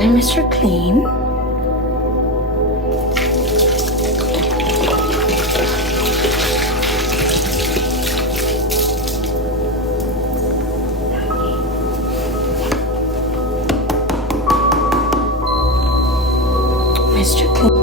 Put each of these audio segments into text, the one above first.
And Mr. Clean. Mr. Clean.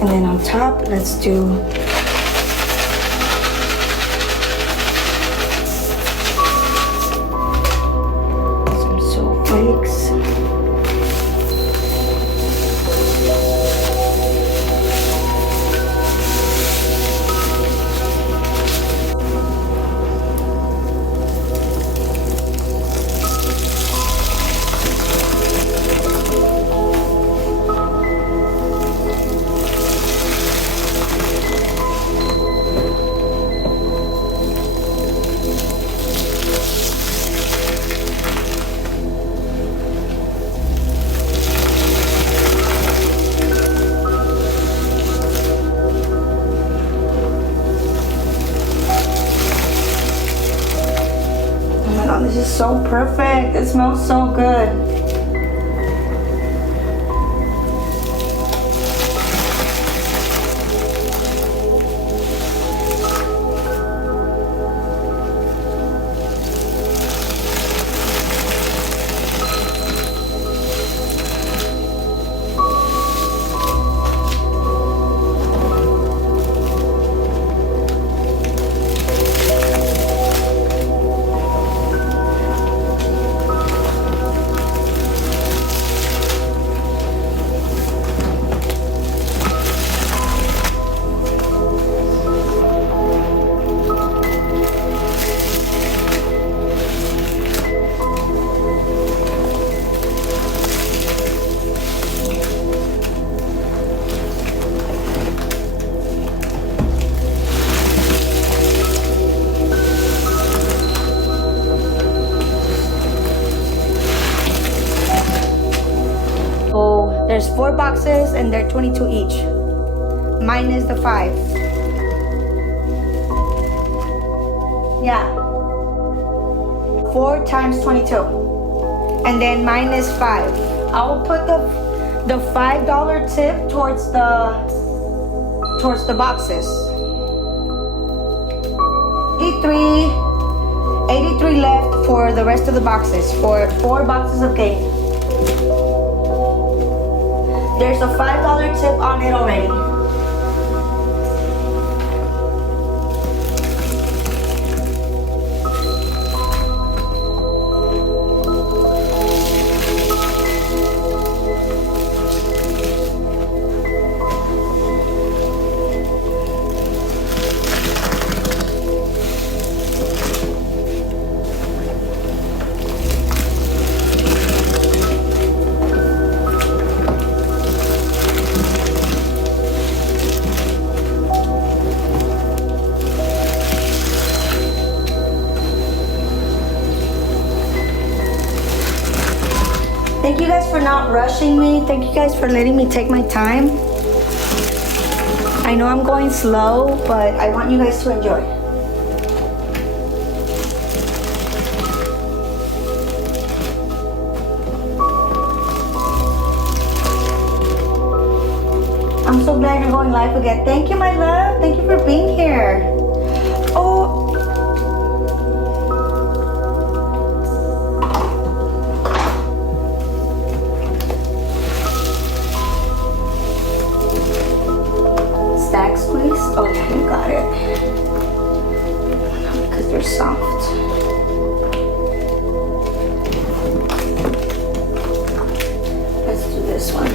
And then on top, let's do some soap flakes. This is so perfect. It smells so good. So there's 4 boxes and they're 22 each. Minus the 5. Yeah. 4 times 22. And then minus 5. I will put the $5 tip towards the boxes. 83 left for the rest of the boxes, for 4 boxes of cake. There's a $5 tip on it already. Thank you guys for not rushing me. Thank you guys for letting me take my time. I know I'm going slow, but I want you guys to enjoy. I'm so glad you're going live again. Thank you, my love. Thank you for being here. Oh. these? Oh yeah, you got it. Because they're soft. Let's do this one.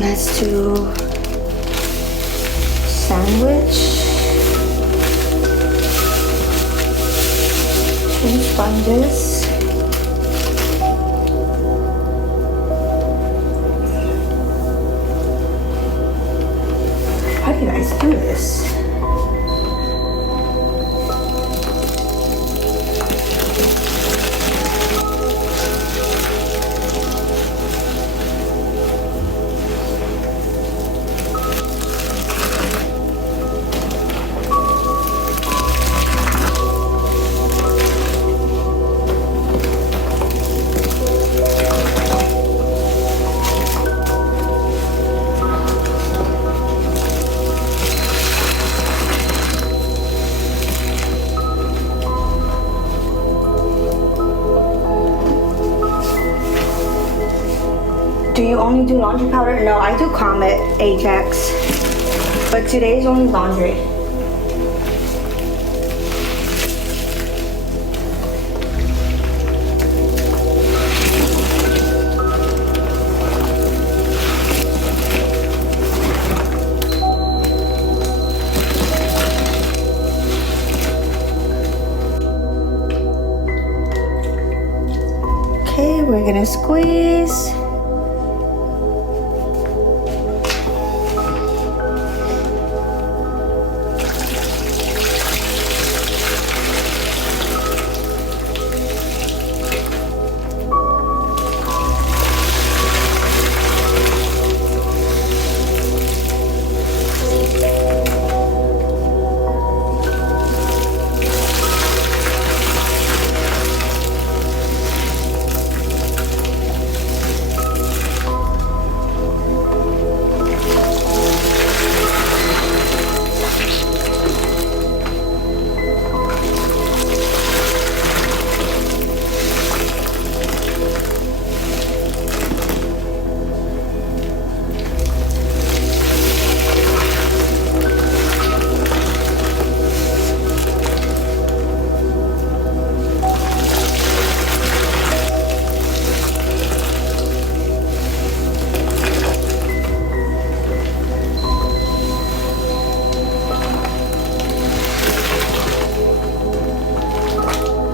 Let's do sandwich, 2 sponges, how do you guys do this? Do you only do laundry powder? No, I do Comet, Ajax, but today's only laundry. Okay, we're gonna squeeze.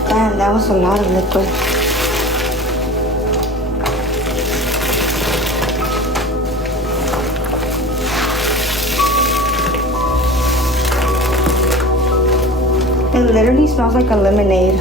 Damn, that was a lot of liquid. It literally smells like a lemonade.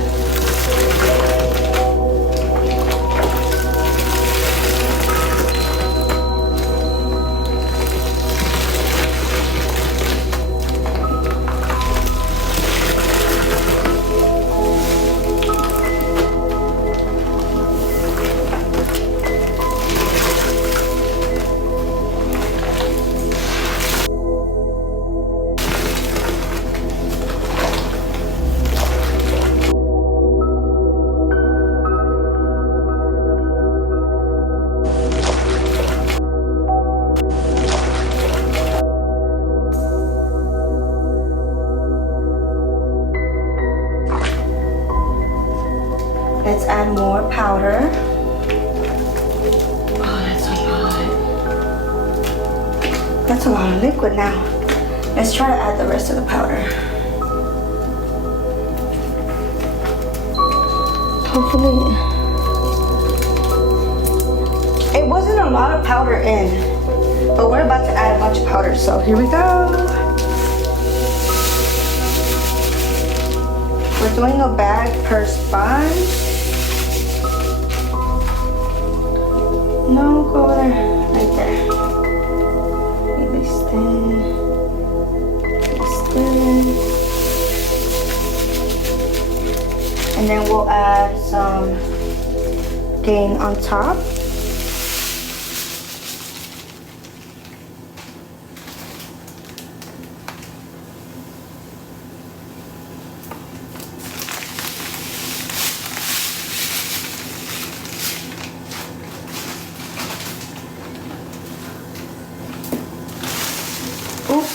Let's add more powder. Oh, that's a lot. That's a lot of liquid now. Let's try to add the rest of the powder. Hopefully, it wasn't a lot of powder in, but we're about to add a bunch of powder, so here we go. We're doing a bag per sponge. No, go over there, right there. Maybe extend. And then we'll add some gain on top. Oop,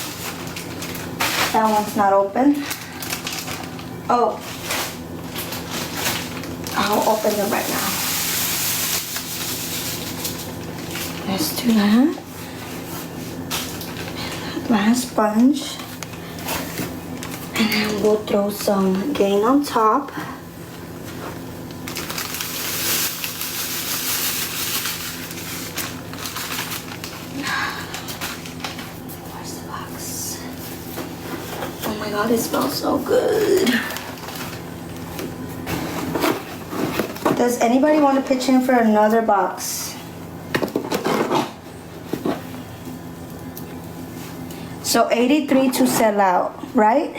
that one's not open. Oh, I'll open them right now. Let's do that. Last sponge. And then we'll throw some gain on top. Where's the box? Oh my god, it smells so good. Does anybody want to pitch in for another box? So 83 to sell out, right?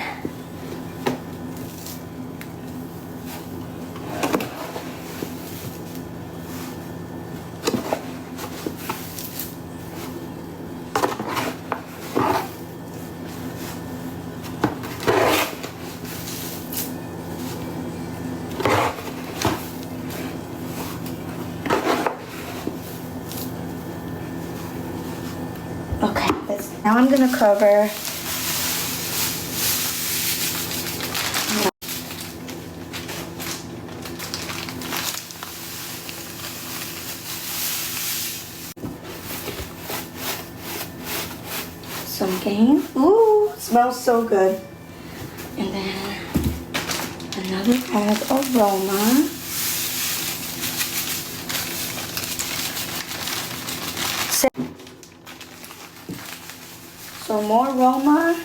Okay, now I'm gonna cover some gain. Ooh, smells so good. And then another bag of aroma. So more aroma.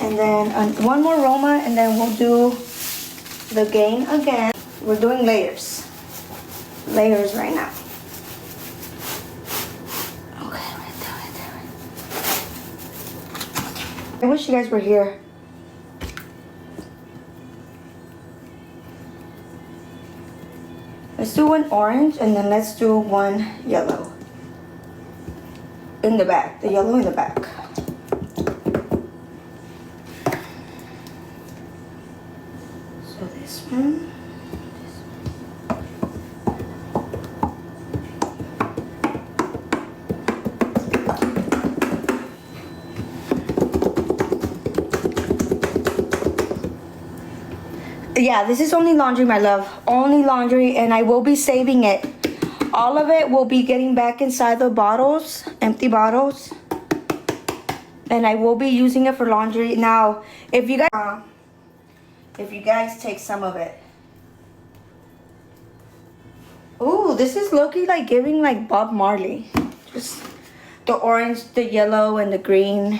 And then one more aroma, and then we'll do the gain again. We're doing layers. Layers right now. Okay, right there. I wish you guys were here. Let's do one orange, and then let's do one yellow. In the back, the yellow in the back. So this one. Yeah, this is only laundry, my love. Only laundry, and I will be saving it. All of it will be getting back inside the bottles, empty bottles. And I will be using it for laundry. Now, if you guys take some of it. Ooh, this is looking like giving like Bob Marley. Just the orange, the yellow, and the green.